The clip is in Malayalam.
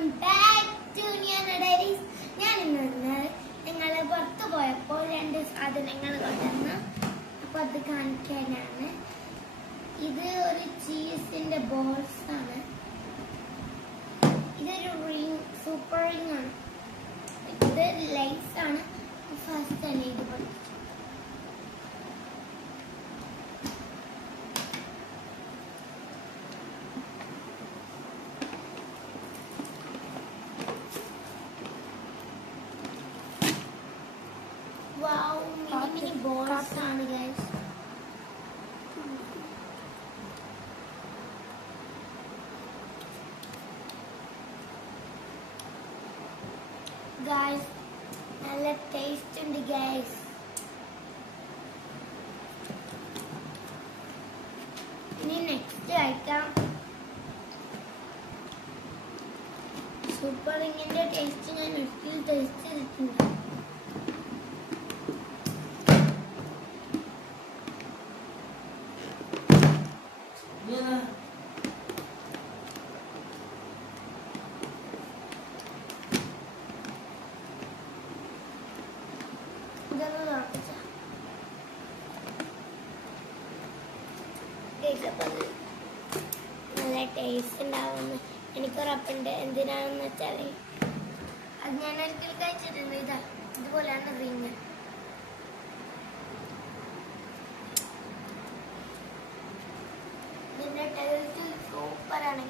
Welcome back to diaries. ഞാൻ ഇന്ന് ഞങ്ങൾ പുറത്ത് പോയപ്പോൾ 2 സാധനങ്ങൾ കൊണ്ടുവന്നു. അപ്പോൾ അത് കാണിക്കാനാണ്. ഇത് ഒരു ചീസിന്റെ ബോൾസ് ആണ്. ഇതൊരു റിംഗ്, സൂപ്പർ റിംഗ് ആണ്. ഇത് ലൈസ് ആണ്. ഫസ്റ്റ് തന്നെ ഇത് പഠിച്ചു. Wow, mini balls ആണ് guys. Guys, നല്ല ടേസ്റ്റ് ഉണ്ട് guys. ഇനി നെക്സ്റ്റ് ഐറ്റം സൂപ്പർ റിങ്ങിന്റെ ടേസ്റ്റ് ഞാൻ ഒരിക്കലും ടേസ്റ്റ് ചെയ്തിട്ടുണ്ട്. നല്ല ടേസ്റ്റ് ഉണ്ടാവുമെന്ന് എനിക്കൊരപ്പുണ്ട്. എന്തിനാണെന്ന് വെച്ചാൽ അത് ഞാൻ ഒരിക്കൽ കഴിച്ചിട്ടുണ്ട്. ഇതുപോലെയാണ് റിങ്. ഇതിന്റെ ടേസ്റ്റ് സൂപ്പറാണ്.